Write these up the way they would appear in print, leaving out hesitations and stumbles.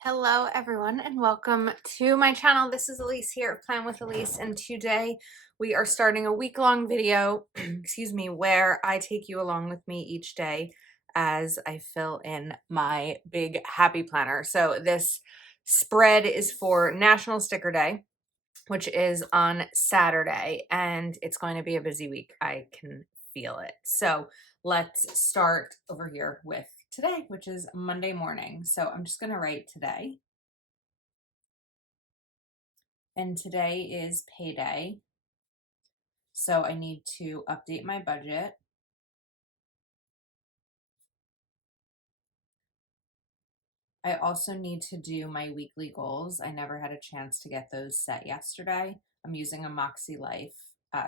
Hello everyone and welcome to my channel. This is Elise here of Plan with Elise, and today we are starting a week-long video, excuse me, where I take you along with me each day as I fill in my big happy planner. So this spread is for National Sticker Day, which is on Saturday, and it's going to be a busy week. I can feel it. So let's start over here with today, which is Monday morning. So I'm just going to write today. And today is payday. So I need to update my budget. I also need to do my weekly goals. I never had a chance to get those set yesterday. I'm using a Moxie Life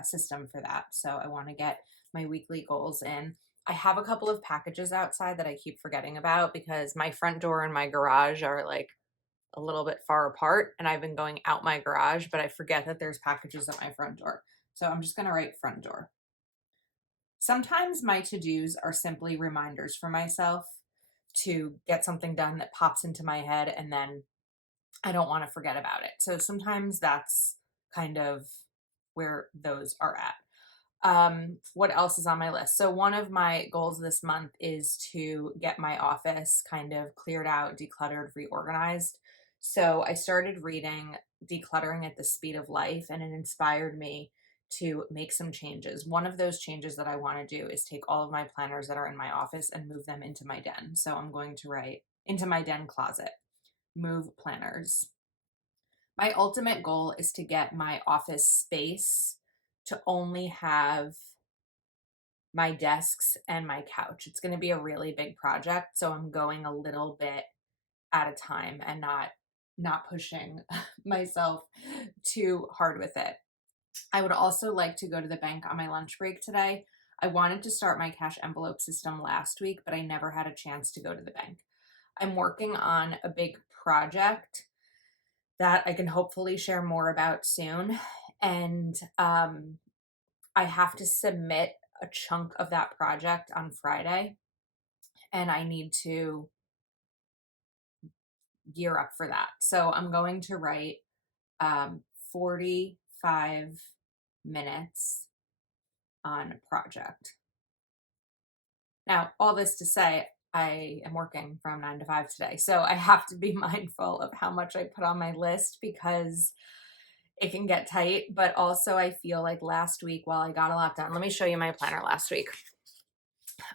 system for that. So I want to get my weekly goals in. I have a couple of packages outside that I keep forgetting about because my front door and my garage are like a little bit far apart, and I've been going out my garage, but I forget that there's packages at my front door. So I'm just going to write front door. Sometimes my to-dos are simply reminders for myself to get something done that pops into my head, and then I don't want to forget about it. So sometimes that's kind of where those are at. What else is on my list? So one of my goals this month is to get my office kind of cleared out, decluttered, reorganized. So I started reading Decluttering at the Speed of Life, and it inspired me to make some changes. One of those changes that I want to do is take all of my planners that are in my office and move them into my den. So I'm going to write into my den closet, move planners. My ultimate goal is to get my office space to only have my desks and my couch. It's going to be a really big project, so I'm going a little bit at a time and not pushing myself too hard with it. I would also like to go to the bank on my lunch break today. I wanted to start my cash envelope system last week, but I never had a chance to go to the bank. I'm working on a big project that I can hopefully share more about soon. And I have to submit a chunk of that project on Friday, and I need to gear up for that. So I'm going to write 45 minutes on a project. Now, all this to say, I am working from 9 to 5 today, so I have to be mindful of how much I put on my list because it can get tight. But also I feel like last week, while I got a lot done, let me show you my planner last week.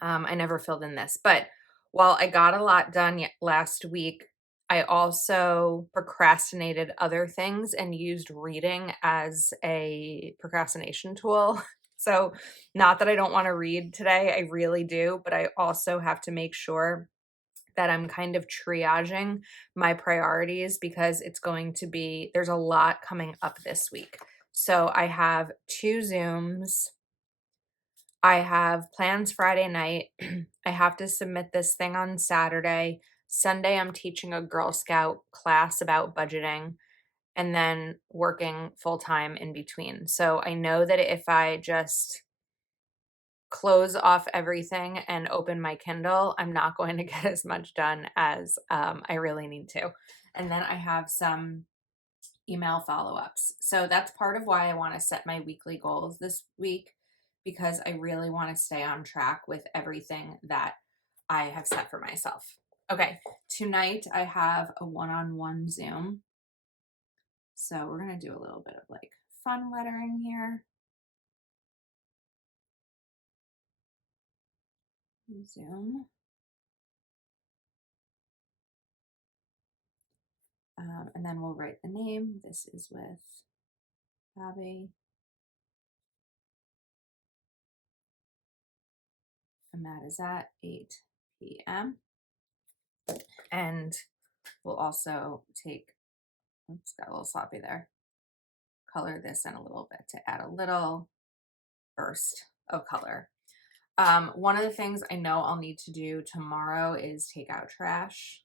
I never filled in this, but while I got a lot done last week, I also procrastinated other things and used reading as a procrastination tool. So, not that I don't want to read today, I really do, but I also have to make sure that I'm kind of triaging my priorities because there's a lot coming up this week. So, I have 2 Zooms. I have plans Friday night. I have to submit this thing on Saturday. Sunday, I'm teaching a Girl Scout class about budgeting and then working full time in between. So I know that if I just close off everything and open my Kindle, I'm not going to get as much done as I really need to. And then I have some email follow-ups. So that's part of why I want to set my weekly goals this week, because I really want to stay on track with everything that I have set for myself. Okay, tonight I have a one-on-one Zoom. So we're going to do a little bit of like fun lettering here. Zoom. And then we'll write the name. This is with Abby. And that is at 8 p.m. And we'll also take, oops, got a little sloppy there, color this in a little bit to add a little burst of color. One of the things I know I'll need to do tomorrow is take out trash.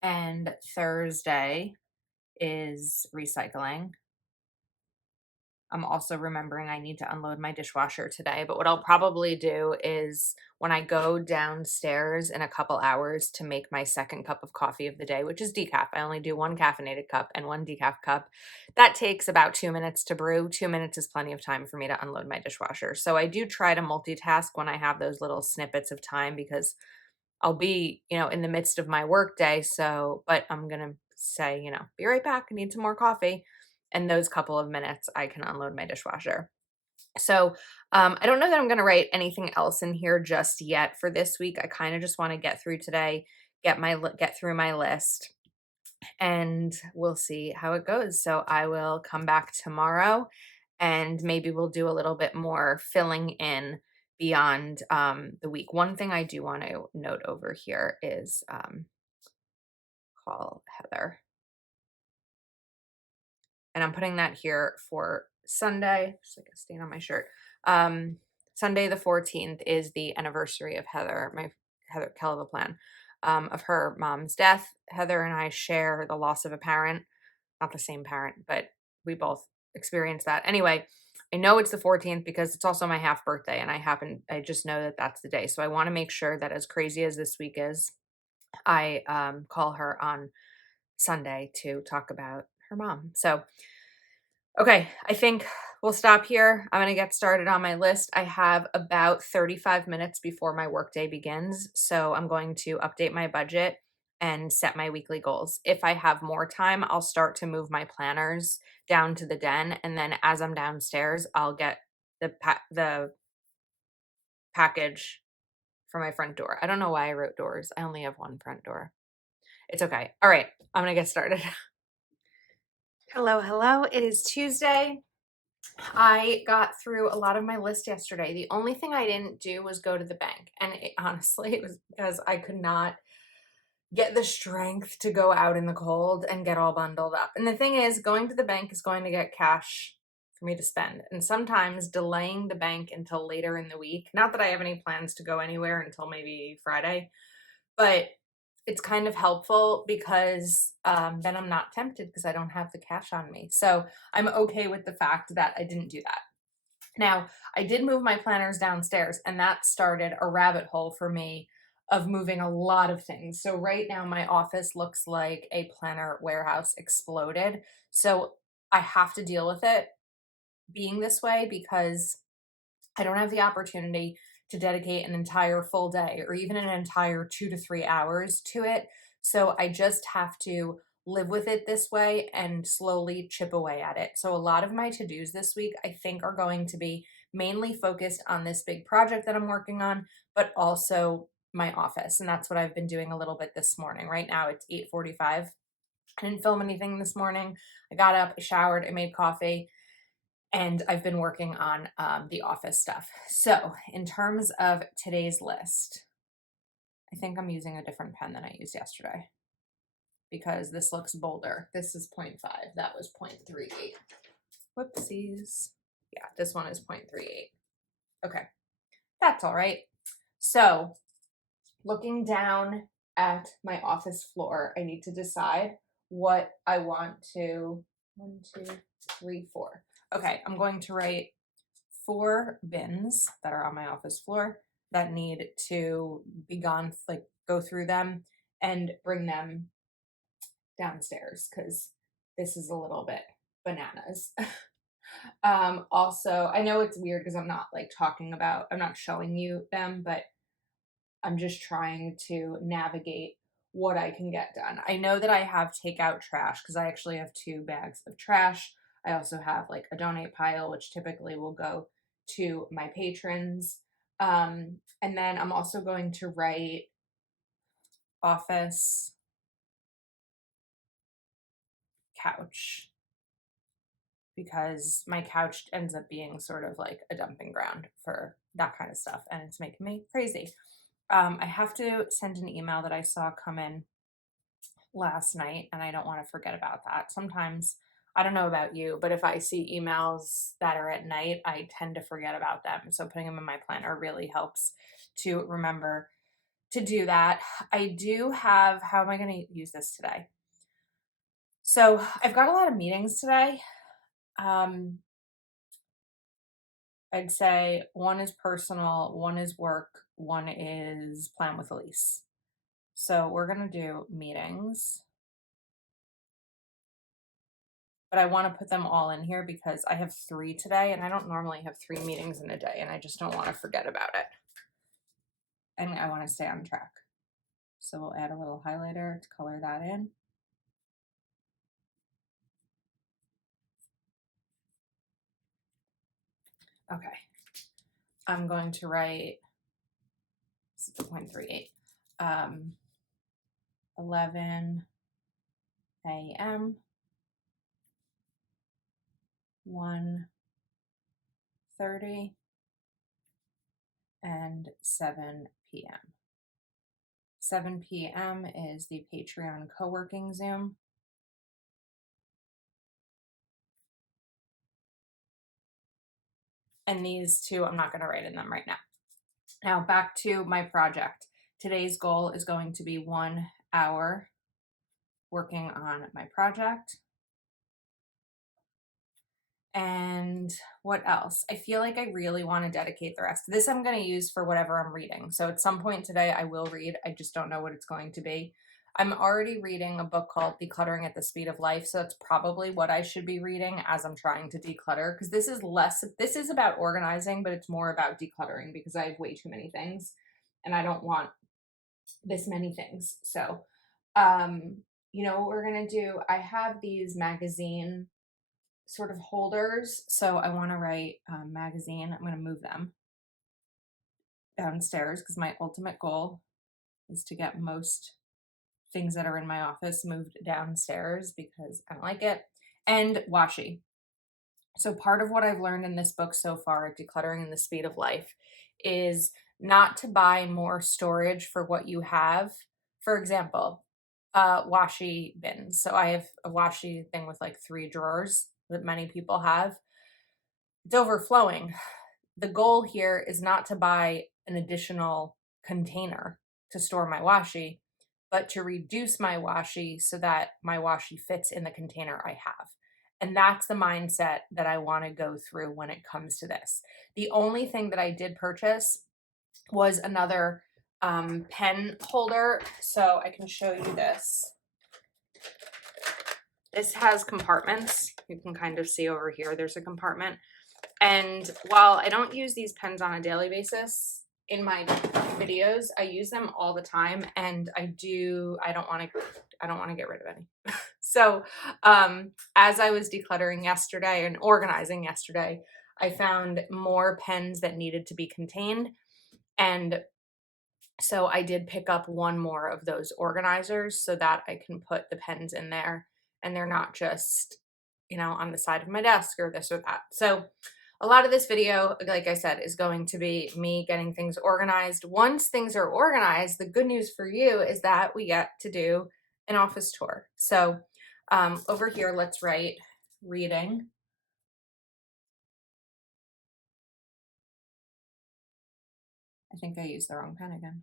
And Thursday is recycling. I'm also remembering I need to unload my dishwasher today. But what I'll probably do is when I go downstairs in a couple hours to make my second cup of coffee of the day, which is decaf. I only do one caffeinated cup and one decaf cup. That takes about 2 minutes to brew. 2 minutes is plenty of time for me to unload my dishwasher. So I do try to multitask when I have those little snippets of time because I'll be, in the midst of my work day. So, but I'm going to say, be right back. I need some more coffee. And those couple of minutes, I can unload my dishwasher. So, I don't know that I'm going to write anything else in here just yet for this week. I kind of just want to get through today, get through my list, and we'll see how it goes. So I will come back tomorrow and maybe we'll do a little bit more filling in beyond the week. One thing I do want to note over here is call Heather. And I'm putting that here for Sunday, just like a stain on my shirt. Sunday the 14th is the anniversary of Heather, my Heather Kelva plan, of her mom's death. Heather and I share the loss of a parent, not the same parent, but we both experienced that. Anyway, I know it's the 14th because it's also my half birthday and I just know that that's the day. So I want to make sure that as crazy as this week is, I call her on Sunday to talk about her mom. So, okay, I think we'll stop here. I'm going to get started on my list. I have about 35 minutes before my workday begins. So I'm going to update my budget and set my weekly goals. If I have more time, I'll start to move my planners down to the den. And then as I'm downstairs, I'll get the package for my front door. I don't know why I wrote doors. I only have one front door. It's okay. All right, I'm going to get started. Hello, hello. It is Tuesday. I got through a lot of my list yesterday. The only thing I didn't do was go to the bank. And honestly, it was because I could not get the strength to go out in the cold and get all bundled up. And the thing is, going to the bank is going to get cash for me to spend. And sometimes delaying the bank until later in the week, not that I have any plans to go anywhere until maybe Friday, but it's kind of helpful because then I'm not tempted because I don't have the cash on me. So I'm okay with the fact that I didn't do that. Now, I did move my planners downstairs, and that started a rabbit hole for me of moving a lot of things. So right now, my office looks like a planner warehouse exploded. So I have to deal with it being this way because I don't have the opportunity to dedicate an entire full day or even an entire 2 to 3 hours to it. So I just have to live with it this way and slowly chip away at it. So a lot of my to-dos this week, I think, are going to be mainly focused on this big project that I'm working on, but also my office. And that's what I've been doing a little bit this morning. Right now it's 8:45. I didn't film anything this morning. I got up, I showered, I made coffee, and I've been working on the office stuff. So in terms of today's list, I think I'm using a different pen than I used yesterday because this looks bolder. This is 0.5. That was 0.38. Whoopsies. Yeah, this one is 0.38. Okay, that's all right. So looking down at my office floor, I need to decide what I want to, 1, 2, 3, 4. Okay, I'm going to write 4 bins that are on my office floor that need to be gone, like go through them and bring them downstairs because this is a little bit bananas. Also, I know it's weird because I'm not I'm not showing you them, but I'm just trying to navigate what I can get done. I know that I have takeout trash because I actually have 2 bags of trash. I also have like a donate pile, which typically will go to my patrons. And then I'm also going to write office couch because my couch ends up being sort of like a dumping ground for that kind of stuff, and it's making me crazy. I have to send an email that I saw come in last night, and I don't want to forget about that. Sometimes, I don't know about you, but if I see emails that are at night, I tend to forget about them. So putting them in my planner really helps to remember to do that. I do have, how am I going to use this today? So I've got a lot of meetings today. I'd say one is personal, one is work, one is plan with Elise. So we're going to do meetings, but I want to put them all in here because I have 3 today and I don't normally have 3 meetings in a day and I just don't want to forget about it. And I want to stay on track. So we'll add a little highlighter to color that in. Okay. I'm going to write 0.38. 11 a.m. 1:30 and 7 p.m. 7 p.m. is the Patreon co-working Zoom. And these 2, I'm not going to write in them right now. Now back to my project. Today's goal is going to be 1 hour working on my project. And what else? I feel like I really want to dedicate the rest. This I'm going to use for whatever I'm reading. So at some point today I will read. I just don't know what it's going to be. I'm already reading a book called Decluttering at the Speed of Life. So that's probably what I should be reading as I'm trying to declutter, because this is about organizing, but it's more about decluttering because I have way too many things and I don't want this many things. So, you know what we're going to do? I have these magazine sort of holders. So I want to write magazine. I'm going to move them downstairs because my ultimate goal is to get most things that are in my office moved downstairs because I don't like it. And washi. So part of what I've learned in this book so far, Decluttering in the Speed of Life, is not to buy more storage for what you have. For example, washi bins. So I have a washi thing with like 3 drawers that many people have. It's overflowing. The goal here is not to buy an additional container to store my washi, but to reduce my washi so that my washi fits in the container I have. And that's the mindset that I want to go through when it comes to this. The only thing that I did purchase was another pen holder. So I can show you this. This has compartments. You can kind of see over here, there's a compartment. And while I don't use these pens on a daily basis in my videos, I use them all the time. And I don't want to get rid of any. So as I was decluttering yesterday and organizing yesterday, I found more pens that needed to be contained. And so I did pick up 1 more of those organizers so that I can put the pens in there and they're not just, you know, on the side of my desk or this or that. So a lot of this video, like I said, is going to be me getting things organized. Once things are organized, the good news for you is that we get to do an office tour. So over here, let's write reading. I think I used the wrong pen again.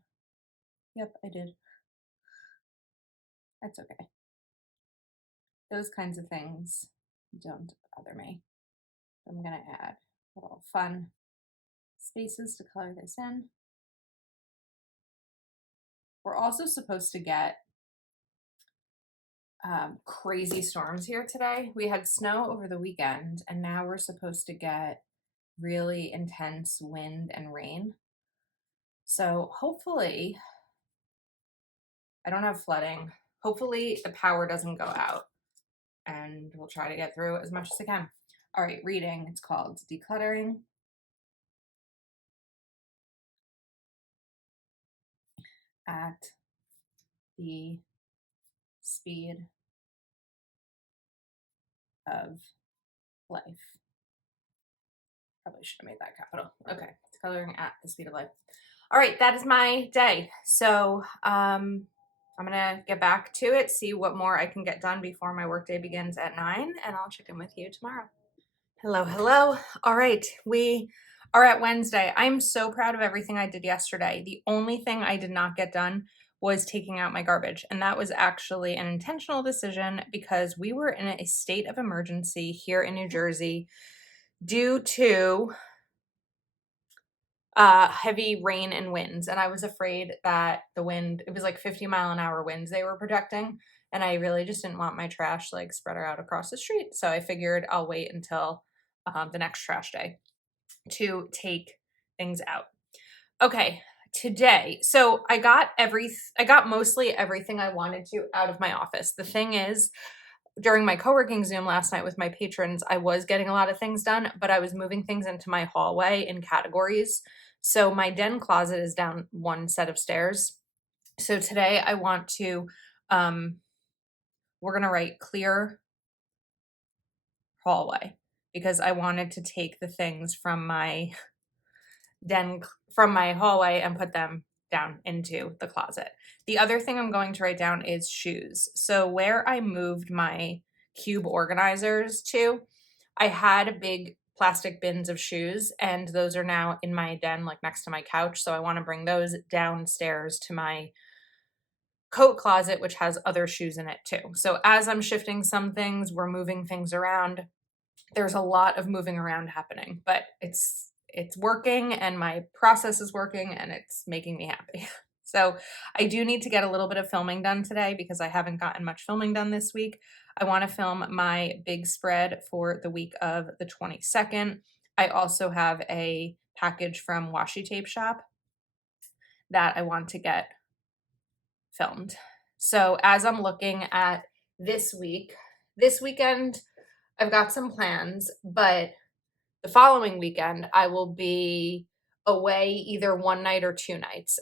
Yep, I did. That's okay. Those kinds of things don't bother me. I'm going to add little fun spaces to color this in. We're also supposed to get crazy storms here today. We had snow over the weekend, and now we're supposed to get really intense wind and rain. So hopefully, I don't have flooding. Hopefully the power doesn't go out, and we'll try to get through as much as I can. All right, reading. It's called Decluttering at the Speed of Life. Probably should have made that capital. Okay, Decluttering at the Speed of Life. All right, that is my day. So I'm gonna get back to it, see what more I can get done before my workday begins at 9, and I'll check in with you tomorrow. Hello, hello. All right, we are at Wednesday. I'm so proud of everything I did yesterday. The only thing I did not get done was taking out my garbage, and that was actually an intentional decision because we were in a state of emergency here in New Jersey due to heavy rain and winds. And I was afraid that the wind, it was like 50-mile-an-hour winds they were projecting. And I really just didn't want my trash like spread out across the street. So I figured I'll wait until the next trash day to take things out. Okay, today. So I got mostly everything I wanted to out of my office. The thing is, during my co-working Zoom last night with my patrons, I was getting a lot of things done, but I was moving things into my hallway in categories. So my den closet is down one set of stairs. So today I want to we're going to write clear hallway because I wanted to take the things from my hallway and put them down into the closet. The other thing I'm going to write down is shoes. So where I moved my cube organizers to, I had big plastic bins of shoes, and those are now in my den, like next to my couch. So I want to bring those downstairs to my coat closet, which has other shoes in it too. So as I'm shifting some things, we're moving things around. There's a lot of moving around happening, but it's working and my process is working and it's making me happy. So I do need to get a little bit of filming done today because I haven't gotten much filming done this week. I want to film my big spread for the week of the 22nd. I also have a package from Washi Tape Shop that I want to get filmed. So as I'm looking at this weekend, I've got some plans, but the following weekend, I will be away either one night or two nights,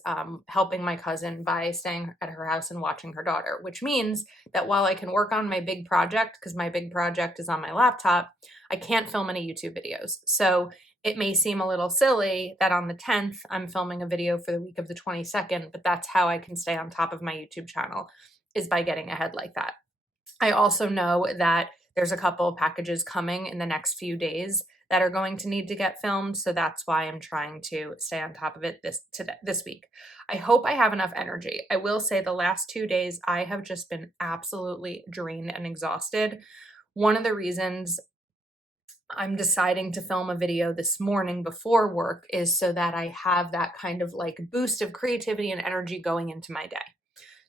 helping my cousin by staying at her house and watching her daughter, which means that while I can work on my big project, because my big project is on my laptop, I can't film any YouTube videos. So it may seem a little silly that on the 10th, I'm filming a video for the week of the 22nd, but that's how I can stay on top of my YouTube channel, is by getting ahead like that. I also know that there's a couple of packages coming in the next few days that are going to need to get filmed, so that's why I'm trying to stay on top of it this week. I hope I have enough energy. I will say the last 2 days I have just been absolutely drained and exhausted. One of the reasons I'm deciding to film a video this morning before work is so that I have that kind of like boost of creativity and energy going into my day.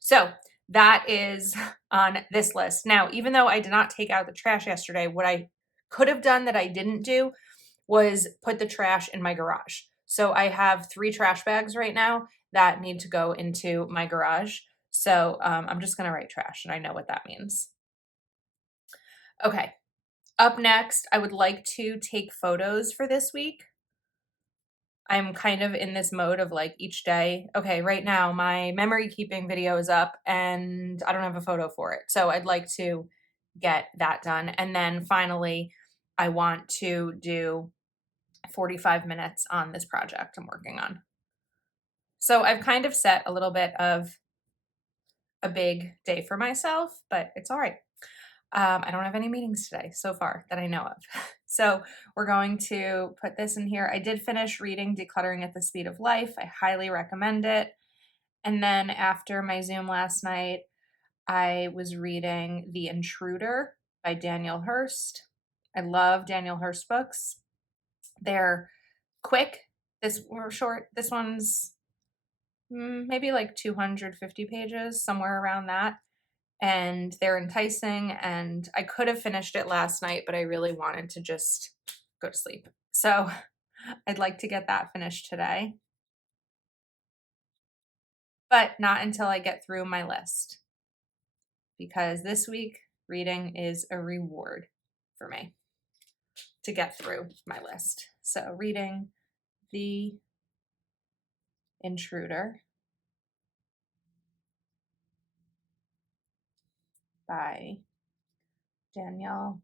So that is on this list. Now, even though I did not take out the trash yesterday, what I could have done that I didn't do was put the trash in my garage. So I have 3 trash bags right now that need to go into my garage. So I'm just going to write trash, and I know what that means. Okay. Up next, I would like to take photos for this week. I'm kind of in this mode of like each day, okay, right now my memory keeping video is up and I don't have a photo for it. So I'd like to get that done. And then finally, I want to do 45 minutes on this project I'm working on. So I've kind of set a little bit of a big day for myself, but it's all right. I don't have any meetings today so far that I know of. So we're going to put this in here. I did finish reading Decluttering at the Speed of Life. I highly recommend it. And then after my Zoom last night, I was reading The Intruder by Daniel Hurst. I love Daniel Hurst books. They're quick. This were short. This one's maybe like 250 pages, somewhere around that. And they're enticing, and I could have finished it last night, but I really wanted to just go to sleep. So I'd like to get that finished today, but not until I get through my list, because this week reading is a reward for me to get through my list. So reading The Intruder by Daniel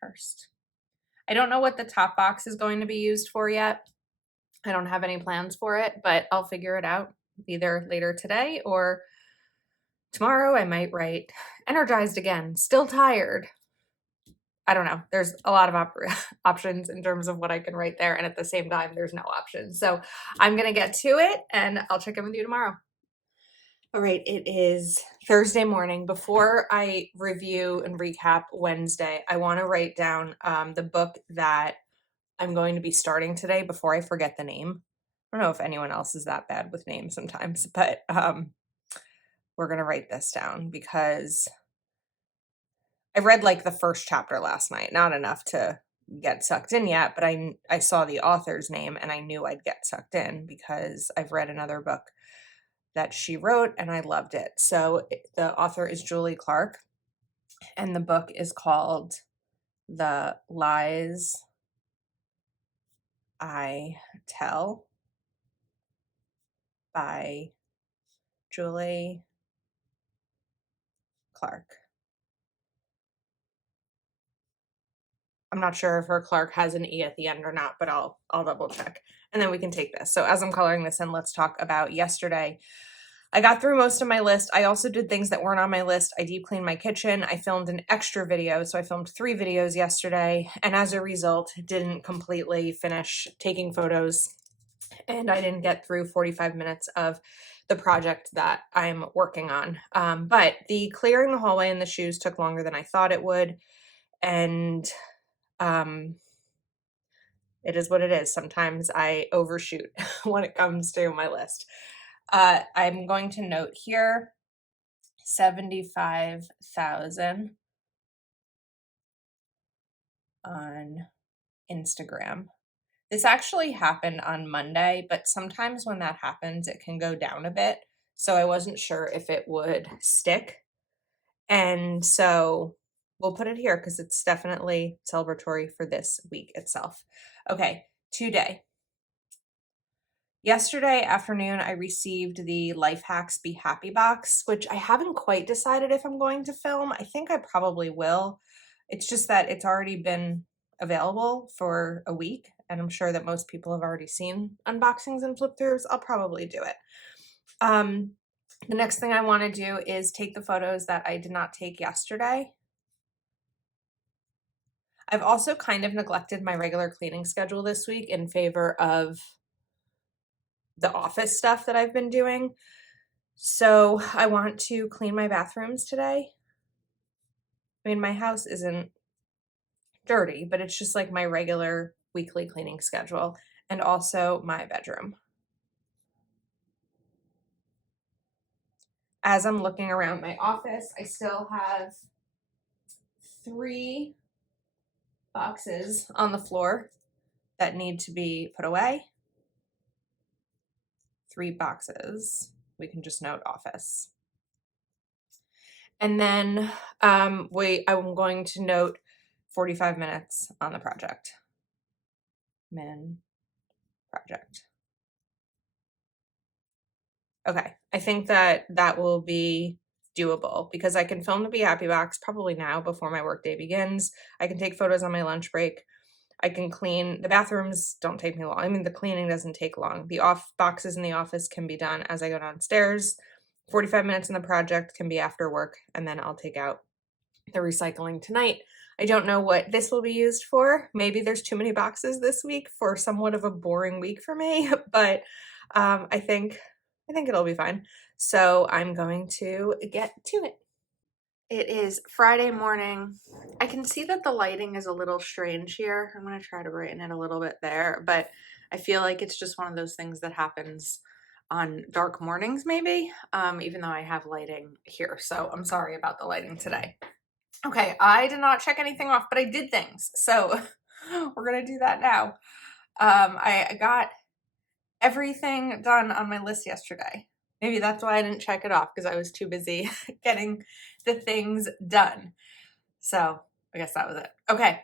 Hurst. I don't know what the top box is going to be used for yet. I don't have any plans for it, but I'll figure it out either later today or tomorrow. I might write energized again, still tired. I don't know. There's a lot of options in terms of what I can write there. And at the same time, there's no options. So I'm going to get to it and I'll check in with you tomorrow. All right, it is Thursday morning. Before I review and recap Wednesday, I want to write down the book that I'm going to be starting today before I forget the name. I don't know if anyone else is that bad with names sometimes, but we're going to write this down because I read like the first chapter last night, not enough to get sucked in yet, but I saw the author's name and I knew I'd get sucked in because I've read another book that she wrote and I loved it. So the author is Julie Clark and the book is called The Lies I Tell by Julie Clark. I'm not sure if her Clark has an E at the end or not, but I'll double check. And then we can take this. So as I'm coloring this in, let's talk about yesterday. I got through most of my list. I also did things that weren't on my list. I deep cleaned my kitchen. I filmed an extra video. So I filmed 3 videos yesterday. And as a result, didn't completely finish taking photos. And I didn't get through 45 minutes of the project that I'm working on. But the clearing the hallway and the shoes took longer than I thought it would. And it is what it is. Sometimes I overshoot when it comes to my list. I'm going to note here 75,000 on Instagram. This actually happened on Monday, but sometimes when that happens, it can go down a bit. So I wasn't sure if it would stick. And so we'll put it here because it's definitely celebratory for this week itself. Okay, today. Yesterday afternoon, I received the Life Hacks Be Happy box, which I haven't quite decided if I'm going to film. I think I probably will. It's just that it's already been available for a week, and I'm sure that most people have already seen unboxings and flip throughs. I'll probably do it. The next thing I want to do is take the photos that I did not take yesterday. I've also kind of neglected my regular cleaning schedule this week in favor of the office stuff that I've been doing. So I want to clean my bathrooms today. I mean, my house isn't dirty, but it's just like my regular weekly cleaning schedule, and also my bedroom. As I'm looking around my office, I still have 3 boxes on the floor that need to be put away. 3 boxes. We can just note office. And then I'm going to note 45 minutes on the project. Project. Okay, I think that will be doable because I can film the Be Happy box probably now before my workday begins. I can take photos on my lunch break. I can clean. The bathrooms don't take me long. I mean, the cleaning doesn't take long. The boxes in the office can be done as I go downstairs. 45 minutes in the project can be after work, and then I'll take out the recycling tonight. I don't know what this will be used for. Maybe there's too many boxes this week for somewhat of a boring week for me, but I think it'll be fine. So I'm going to get to it. It is Friday morning. I can see that the lighting is a little strange here. I'm going to try to brighten it a little bit there, but I feel like it's just one of those things that happens on dark mornings maybe, even though I have lighting here. So I'm sorry about the lighting today. Okay, I did not check anything off, but I did things. So we're going to do that now. I got everything done on my list yesterday. Maybe that's why I didn't check it off because I was too busy getting the things done. So I guess that was it. Okay.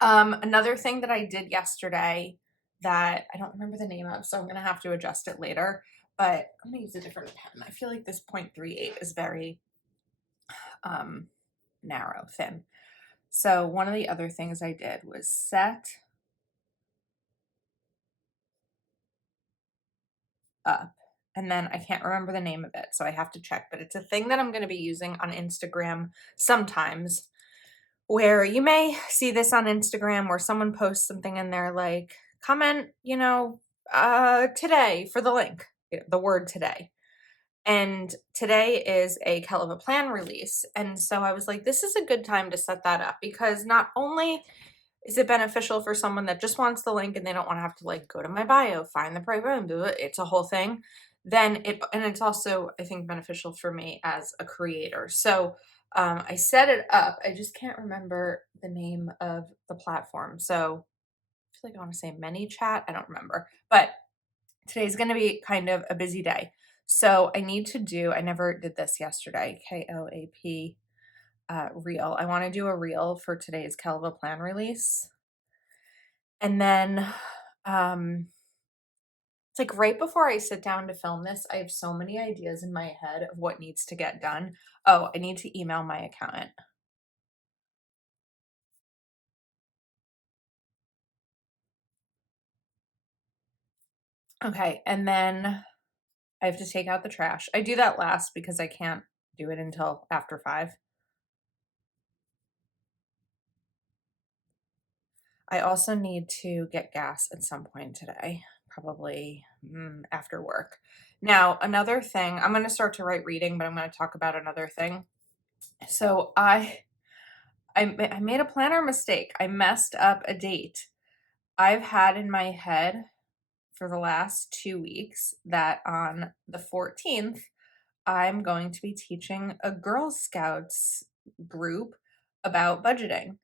Another thing that I did yesterday that I don't remember the name of, so I'm going to have to adjust it later, but I'm going to use a different pen. I feel like this 0.38 is very narrow, thin. So one of the other things I did was set up, and then I can't remember the name of it, so I have to check, but it's a thing that I'm going to be using on Instagram sometimes, where you may see this on Instagram where someone posts something in there like, comment, today for the link, the word today. And today is a Hell of a Plan release. And so I was like, this is a good time to set that up because not only Is it beneficial for someone that just wants the link and they don't want to have to like go to my bio, find the program, do it? It's a whole thing. Then it's also, I think, beneficial for me as a creator. So I set it up. I just can't remember the name of the platform. So I feel like I want to say ManyChat. I don't remember. But today's going to be kind of a busy day. So I need to do, I never did this yesterday, KOAP reel. I want to do a reel for today's Kelva plan release. And then it's like right before I sit down to film this, I have so many ideas in my head of what needs to get done. Oh, I need to email my accountant. Okay, and then I have to take out the trash. I do that last because I can't do it until after 5. I also need to get gas at some point today, probably after work. Now, another thing, I'm going to start to write reading, but I'm going to talk about another thing. So I made a planner mistake. I messed up a date. I've had in my head for the last 2 weeks that on the 14th, I'm going to be teaching a Girl Scouts group about budgeting.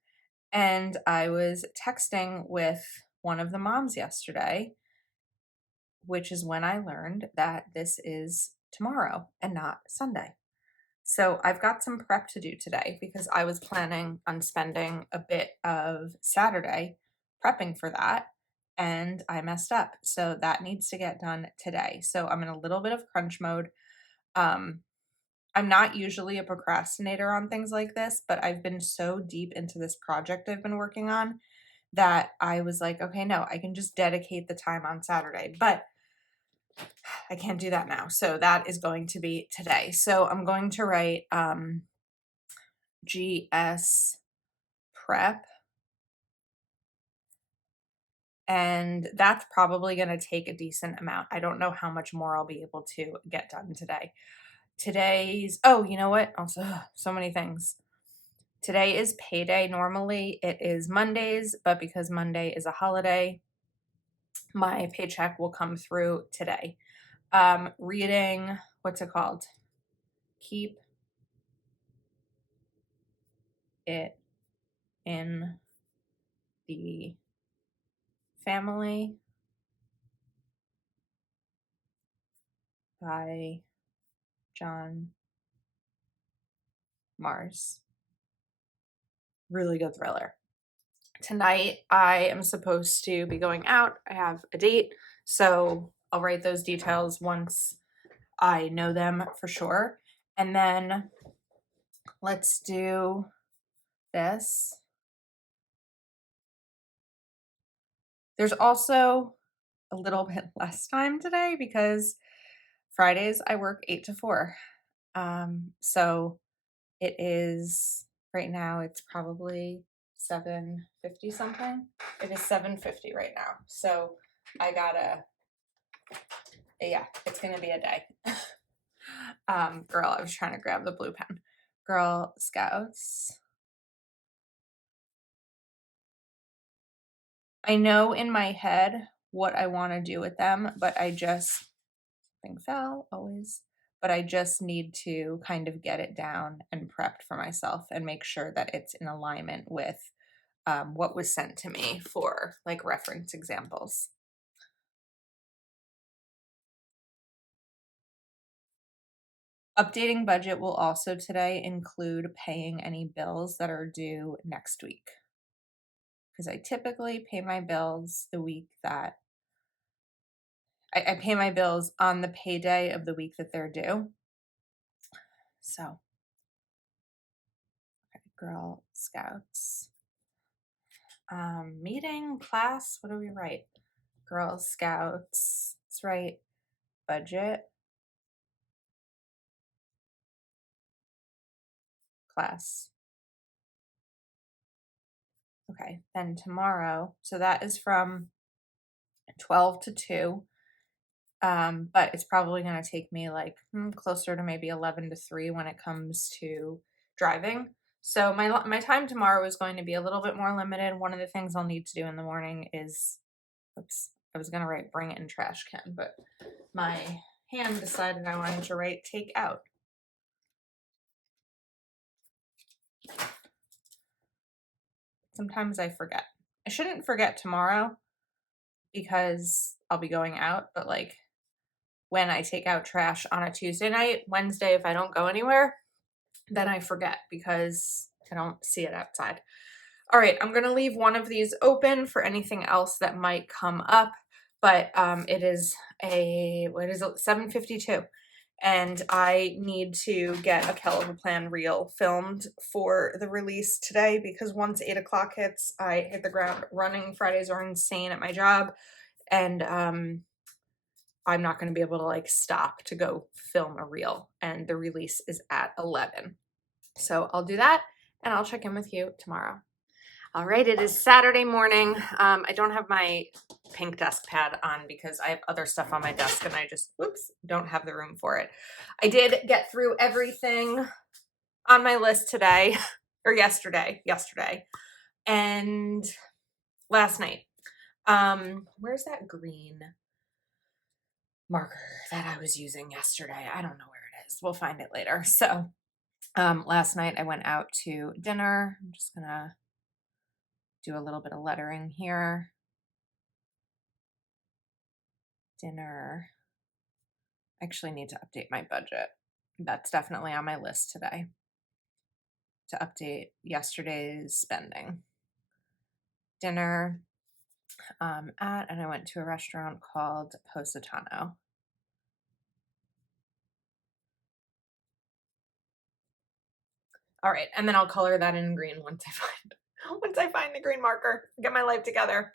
And I was texting with one of the moms yesterday, which is when I learned that this is tomorrow and not Sunday. So I've got some prep to do today because I was planning on spending a bit of Saturday prepping for that and I messed up. So that needs to get done today. So I'm in a little bit of crunch mode. I'm not usually a procrastinator on things like this, but I've been so deep into this project I've been working on that I was like, okay, no, I can just dedicate the time on Saturday. But I can't do that now. So that is going to be today. So I'm going to write GS prep. And that's probably going to take a decent amount. I don't know how much more I'll be able to get done today. Oh, you know what? Also, so many things. Today is payday. Normally it is Mondays, but because Monday is a holiday, my paycheck will come through today. Reading, what's it called? Keep it in the family by John Mars. Really good thriller. Tonight, I am supposed to be going out. I have a date, so I'll write those details once I know them for sure. And then let's do this. There's also a little bit less time today because Fridays I work 8 to 4. So it is right now, it's probably 7:50 something. It is 7:50 right now. So I gotta, yeah, it's gonna be a day. Girl, I was trying to grab the blue pen. Girl Scouts. I know in my head what I want to do with them, but I just think fell always. But I just need to kind of get it down and prepped for myself and make sure that it's in alignment with what was sent to me for like reference examples. Updating budget will also today include paying any bills that are due next week. Because I typically pay my bills the week that I pay my bills on the payday of the week that they're due. So, okay, Girl Scouts. Meeting, class, what do we write? Girl Scouts. Let's write budget, class. Okay, then tomorrow, so that is from 12 to 2. But it's probably going to take me like closer to maybe 11 to 3 when it comes to driving. So my time tomorrow is going to be a little bit more limited. One of the things I'll need to do in the morning is, oops, I was gonna write bring in trash can, but my hand decided I wanted to write take out. Sometimes I forget. I shouldn't forget tomorrow because I'll be going out, but like when I take out trash on a Tuesday night, Wednesday, if I don't go anywhere, then I forget because I don't see it outside. All right, I'm going to leave one of these open for anything else that might come up, but it is what is it, 7:52, and I need to get a Kell of a Plan reel filmed for the release today because once 8 o'clock hits, I hit the ground running. Fridays are insane at my job, and I'm not going to be able to like stop to go film a reel, and the release is at 11. So I'll do that, and I'll check in with you tomorrow. All right, it is Saturday morning. I don't have my pink desk pad on because I have other stuff on my desk and I just, whoops, don't have the room for it. I did get through everything on my list today, or yesterday, and last night. Where's that green marker that I was using yesterday? I don't know where it is. We'll find it later. So, last night I went out to dinner. I'm just gonna do a little bit of lettering here. Dinner. I actually need to update my budget. That's definitely on my list today to update yesterday's spending. Dinner and I went to a restaurant called Positano. All right, and then I'll color that in green once I find the green marker. Get my life together.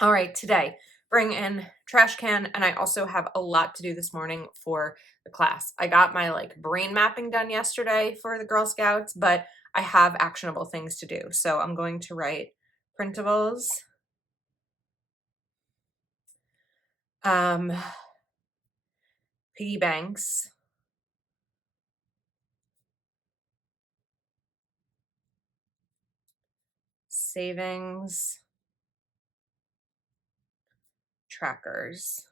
All right, today, bring in trash can, and I also have a lot to do this morning for the class. I got my like brain mapping done yesterday for the Girl Scouts, but I have actionable things to do. So I'm going to write printables, piggy banks, savings, trackers,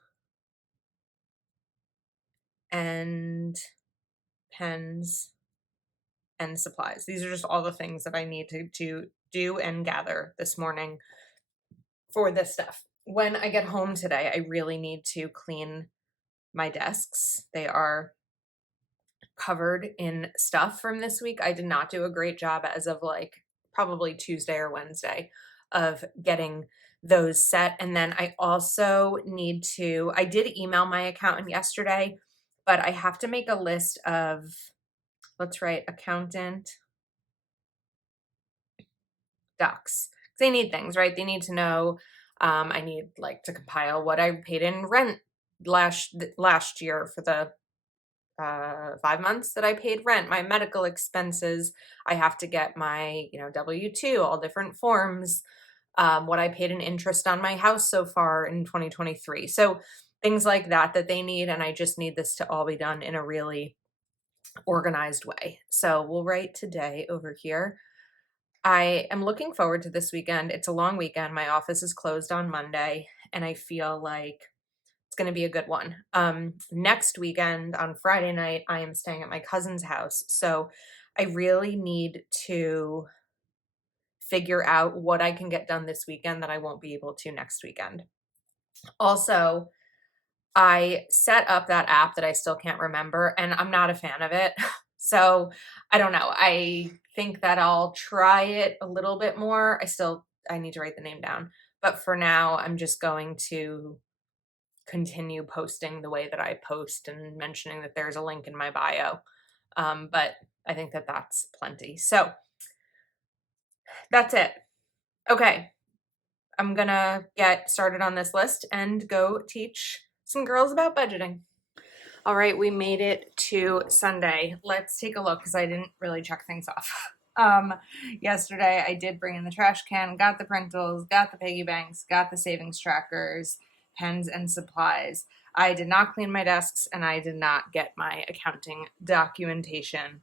and pens and supplies. These are just all the things that I need to do and gather this morning for this stuff. When I get home today, I really need to clean my desks. They are covered in stuff from this week. I did not do a great job as of like probably Tuesday or Wednesday of getting those set. And then I also need to, I did email my accountant yesterday, but I have to make a list of, let's write accountant ducks. They need things, right? They need to know, I need like to compile what I paid in rent last year for the 5 months that I paid rent, my medical expenses. I have to get my, W-2, all different forms, what I paid in interest on my house so far in 2023. So things like that they need. And I just need this to all be done in a really organized way. So we'll write today over here. I am looking forward to this weekend. It's a long weekend. My office is closed on Monday, and I feel like it's going to be a good one. Next weekend on Friday night, I am staying at my cousin's house. So I really need to figure out what I can get done this weekend that I won't be able to next weekend. Also, I set up that app that I still can't remember, and I'm not a fan of it. So I don't know. I think that I'll try it a little bit more. I need to write the name down. But for now, I'm just going to continue posting the way that I post and mentioning that there's a link in my bio. But I think that that's plenty. So that's it. Okay. I'm going to get started on this list and go teach some girls about budgeting. All right, we made it to Sunday. Let's take a look because I didn't really check things off. Yesterday, I did bring in the trash can, got the printals, got the piggy banks, got the savings trackers, pens and supplies. I did not clean my desks and I did not get my accounting documentation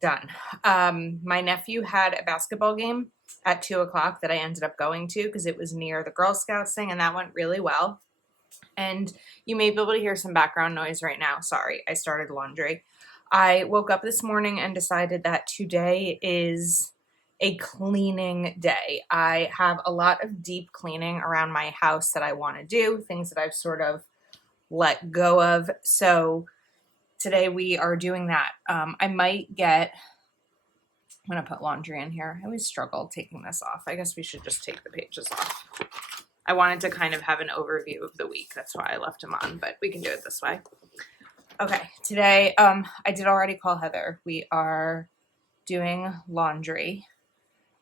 done. My nephew had a basketball game at 2 o'clock that I ended up going to because it was near the Girl Scouts thing, and that went really well. And you may be able to hear some background noise right now. Sorry, I started laundry. I woke up this morning and decided that today is a cleaning day. I have a lot of deep cleaning around my house that I want to do, things that I've sort of let go of. So today we are doing that. I might get, I'm going to put laundry in here. I always struggle taking this off. I guess we should just take the pages off. I wanted to kind of have an overview of the week. That's why I left them on, but we can do it this way. Okay, today I did already call Heather. We are doing laundry,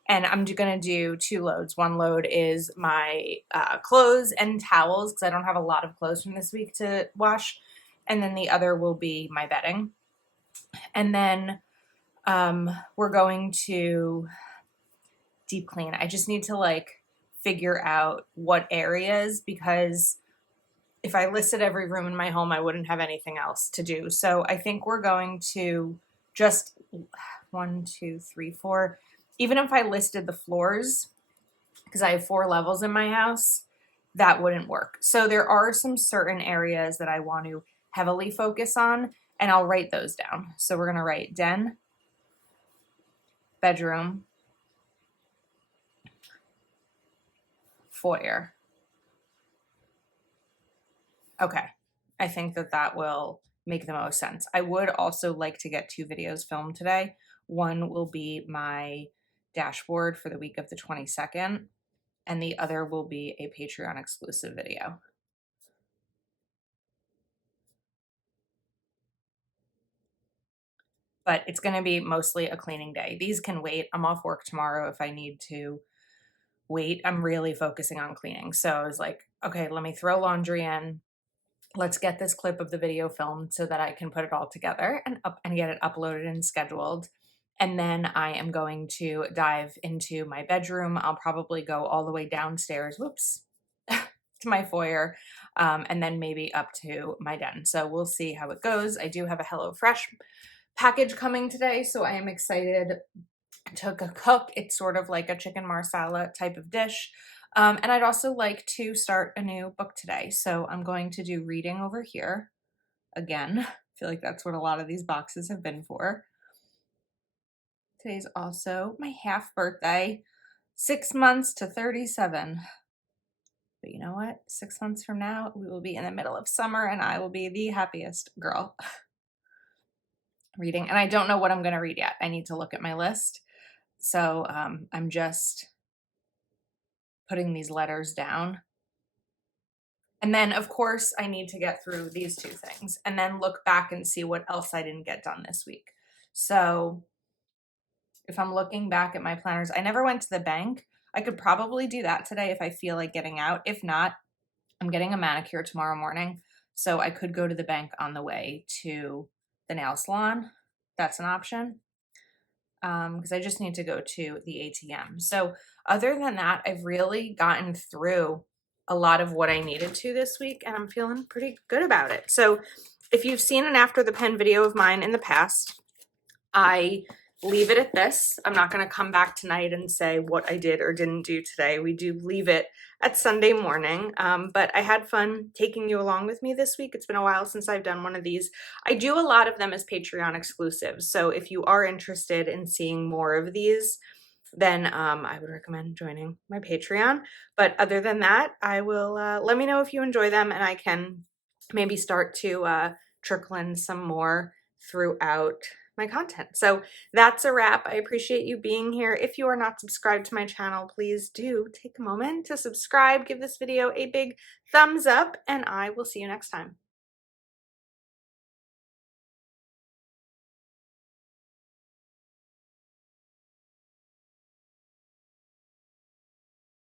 and I'm going to do 2 loads. One load is my clothes and towels because I don't have a lot of clothes from this week to wash, and then the other will be my bedding. And then we're going to deep clean. I just need to like figure out what areas, because if I listed every room in my home, I wouldn't have anything else to do. So I think we're going to just 1, 2, 3, 4. Even if I listed the floors, because I have 4 levels in my house, that wouldn't work. So there are some certain areas that I want to heavily focus on, and I'll write those down. So we're going to write den, bedroom, foyer. Okay, I think that that will make the most sense. I would also like to get 2 videos filmed today. One will be my dashboard for the week of the 22nd, and the other will be a Patreon exclusive video. But it's going to be mostly a cleaning day. These can wait. I'm off work tomorrow if I need to wait. I'm really focusing on cleaning. So I was like, okay, let me throw laundry in. Let's get this clip of the video filmed so that I can put it all together and get it uploaded and scheduled. And then I am going to dive into my bedroom. I'll probably go all the way downstairs, to my foyer, and then maybe up to my den. So we'll see how it goes. I do have a HelloFresh package coming today, so I am excited to cook. It's sort of like a chicken marsala type of dish. And I'd also like to start a new book today. So I'm going to do reading over here again. I feel like that's what a lot of these boxes have been for. Today's also my half birthday, 6 months to 37. But you know what? 6 months from now, we will be in the middle of summer and I will be the happiest girl. Reading. And I don't know what I'm going to read yet. I need to look at my list. So I'm just putting these letters down. And then, of course, I need to get through these 2 things and then look back and see what else I didn't get done this week. So if I'm looking back at my planners, I never went to the bank. I could probably do that today if I feel like getting out. If not, I'm getting a manicure tomorrow morning. So I could go to the bank on the way to the nail salon. That's an option. Because I just need to go to the ATM. So other than that, I've really gotten through a lot of what I needed to this week, and I'm feeling pretty good about it. So if you've seen an after the pen video of mine in the past, I leave it at this. I'm not going to come back tonight and say what I did or didn't do today. We do leave it at Sunday morning, but I had fun taking you along with me this week. It's been a while since I've done one of these. I do a lot of them as Patreon exclusives, so if you are interested in seeing more of these, then I would recommend joining my Patreon. But other than that, I will let me know if you enjoy them, and I can maybe start to trickle in some more throughout my content. So that's a wrap. I appreciate you being here. If you are not subscribed to my channel, please do take a moment to subscribe, give this video a big thumbs up, and I will see you next time.